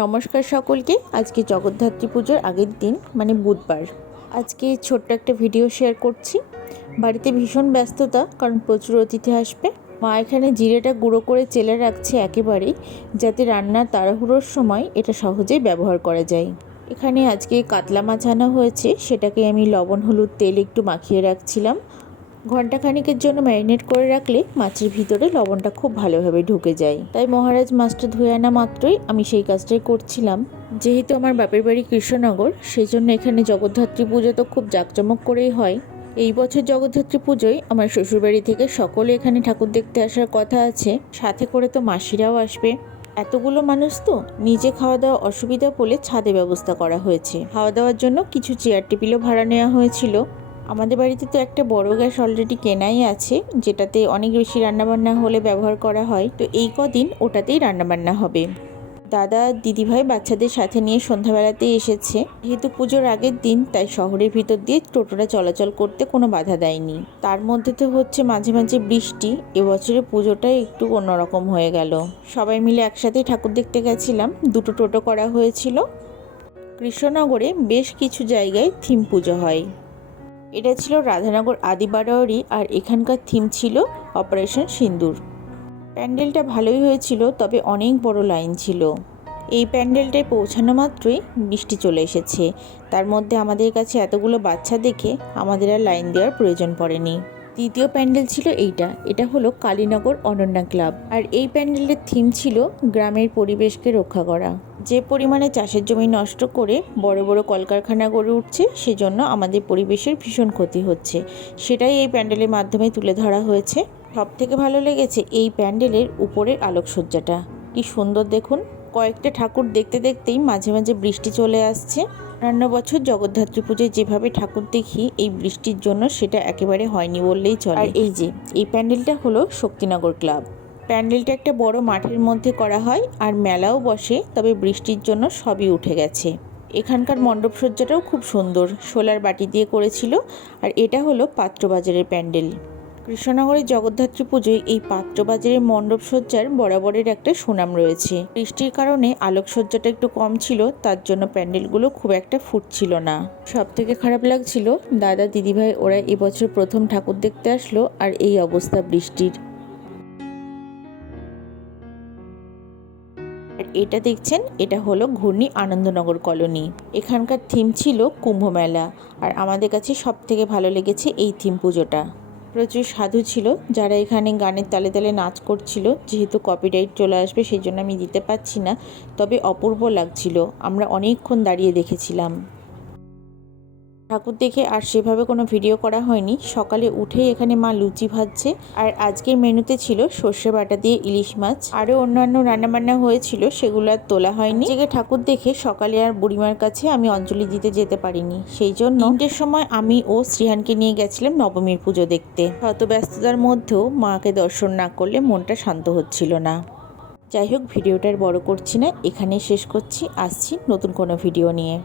নমস্কার সকলকে। আজকে জগদ্ধাত্রী পুজোর আগের দিন মানে বুধবার। আজকে ছোট্ট একটা ভিডিও শেয়ার করছি। বাড়িতে ভীষণ ব্যস্ততা, কারণ প্রচুর অতিথি আসবে। মা এখানে জিরেটা গুঁড়ো করে চেলে রাখছে একেবারেই, যাতে রান্নার তাড়াহুড়োর সময় এটা সহজেই ব্যবহার করা যায়। এখানে আজকে কাতলা মাছ আনা হয়েছে, সেটাকে আমি লবণ হলুদ তেল একটু মাখিয়ে রাখছিলাম। ঘণ্টাখানিকের জন্য ম্যারিনেট করে রাখলে মাছের ভিতরে লবণটা খুব ভালোভাবে ঢুকে যায়। তাই মহারাজ মাছটা ধুয়ে আনা মাত্রই আমি সেই কাজটাই করছিলাম। যেহেতু আমার বাপের বাড়ি কৃষ্ণনগর, সেই জন্য এখানে জগদ্ধাত্রী পুজো তো খুব জাঁকজমক করেই হয়। এই বছর জগদ্ধাত্রী পুজোয় আমার শ্বশুরবাড়ি থেকে সকলে এখানে ঠাকুর দেখতে আসার কথা আছে, সাথে করে তো মাসিরাও আসবে। এতগুলো মানুষ তো নিজে খাওয়া দাওয়া অসুবিধা বলে ছাদে ব্যবস্থা করা হয়েছে। খাওয়া দাওয়ার জন্য কিছু চেয়ার টেবিলও ভাড়া নেওয়া হয়েছিল। আমাদের বাড়িতে তো একটা বড় গ্যাস অলরেডি কেনাই আছে, যেটাতে অনেক বেশি রান্নাবান্না হলে ব্যবহার করা হয়। তো এই কদিন ওটাতেই রান্নাবান্না হবে। দাদা দিদিভাই বাচ্চাদের সাথে নিয়ে সন্ধ্যাবেলাতেই এসেছে। যেহেতু পুজোর আগের দিন, তাই শহরের ভিতর দিয়ে টোটোটা চলাচল করতে কোনো বাধা দেয়নি। তার মধ্যে তো হচ্ছে মাঝে মাঝে বৃষ্টি। এবছরে পুজোটাই একটু অন্যরকম হয়ে গেল। সবাই মিলে একসাথেই ঠাকুর দেখতে গেছিলাম। দুটো টোটো করা হয়েছিল। কৃষ্ণনগরে বেশ কিছু জায়গায় থিম পুজো হয়। এটা ছিল রাধানগর আদিবাড়ি, আর এখানকার থিম ছিল অপারেশন সিন্দুর। প্যান্ডেলটা ভালোই হয়েছিল, তবে অনেক বড় লাইন ছিল। এই প্যান্ডেলটায় পৌঁছানো মাত্রই বৃষ্টি চলে এসেছে। তার মধ্যে আমাদের কাছে এতগুলো বাচ্চা দেখে আমাদের আর লাইন দেওয়ার প্রয়োজন পড়েনি। দ্বিতীয় প্যান্ডেল ছিল এটা হলো কালীনগর অনন্যা ক্লাব। আর এই প্যান্ডেলের থিম ছিল গ্রামের পরিবেশকে রক্ষা করা। যে পরিমাণে চাষের জমি নষ্ট করে বড় বড় কলকারখানা গড়ে উঠছে, সেজন্য আমাদের পরিবেশের ভীষণ ক্ষতি হচ্ছে, সেটাই এই প্যান্ডেলের মাধ্যমে তুলে ধরা হয়েছে। সব থেকে ভালো লেগেছে এই প্যান্ডেলের উপরের আলোকসজ্জাটা, কি সুন্দর দেখুন। কয়েকটা ঠাকুর দেখতে দেখতেই মাঝে মাঝে বৃষ্টি চলে আসছে। অন্যান্য বছর জগদ্ধাত্রী পুজোয় যেভাবে ঠাকুর দেখি, এই বৃষ্টির জন্য সেটা একেবারে হয়নি বললেই চলে। আর এই প্যান্ডেলটা হলো শক্তিনগর ক্লাব। প্যান্ডেলটা একটা বড় মাঠের মধ্যে করা হয়, আর মেলাও বসে, তবে বৃষ্টির জন্য সবই উঠে গেছে। এখানকার মণ্ডপসজ্জাটাও খুব সুন্দর, শোলার বাটি দিয়ে করেছিল। আর এটা হলো পাত্রবাজারের প্যান্ডেল। কৃষ্ণনগরের জগদ্ধাত্রী পুজোয় এই পাত্রবাজারের মণ্ডপসজ্জার বরাবরের একটা সুনাম রয়েছে। বৃষ্টির কারণে আলোকসজ্জাটা একটু কম ছিল, তার জন্য প্যান্ডেলগুলো খুব একটা ফুটছিল না। সব থেকে খারাপ লাগছিল, দাদা দিদিভাই ওরা এবছর প্রথম ঠাকুর দেখতে আসলো, আর এই অবস্থা বৃষ্টির। আর এটা দেখছেন, এটা হলো ঘূর্ণি আনন্দনগর কলোনি। এখানকার থিম ছিল কুম্ভ মেলা। আর আমাদের কাছে সব থেকে ভালো লেগেছে এই থিম পুজোটা। প্রচুর সাধু ছিল, যারা এখানে গানের তালে তালে নাচ করছিল। যেহেতু কপিরাইট চলে আসবে, সেই জন্য আমি দিতে পারছি না, তবে অপূর্ব লাগছিল। আমরা অনেকক্ষণ দাঁড়িয়ে দেখেছিলাম। ঠাকুর দেখে আর সেভাবে কোনো ভিডিও করা হয়নি। সকালে উঠেই এখানে মা লুচি ভাজছে। আর আজকের মেনুতে ছিল সর্ষে বাটা দিয়ে ইলিশ মাছ। আরও অন্যান্য রান্নাবান্না হয়েছিল, সেগুলো আর তোলা হয়নি। আজকে ঠাকুর দেখে সকালে আর বুড়িমার কাছে আমি অঞ্জলি দিতে যেতে পারিনি। সেই জন্য 3টের সময় আমি ও শ্রীহানকে নিয়ে গেছিলাম নবমীর পুজো দেখতে। শত ব্যস্ততার মধ্যেও মাকে দর্শন না করলে মনটা শান্ত হচ্ছিল না। যাই হোক, ভিডিওটার বড় করছি না, এখানেই শেষ করছি। আসছি নতুন কোনো ভিডিও নিয়ে।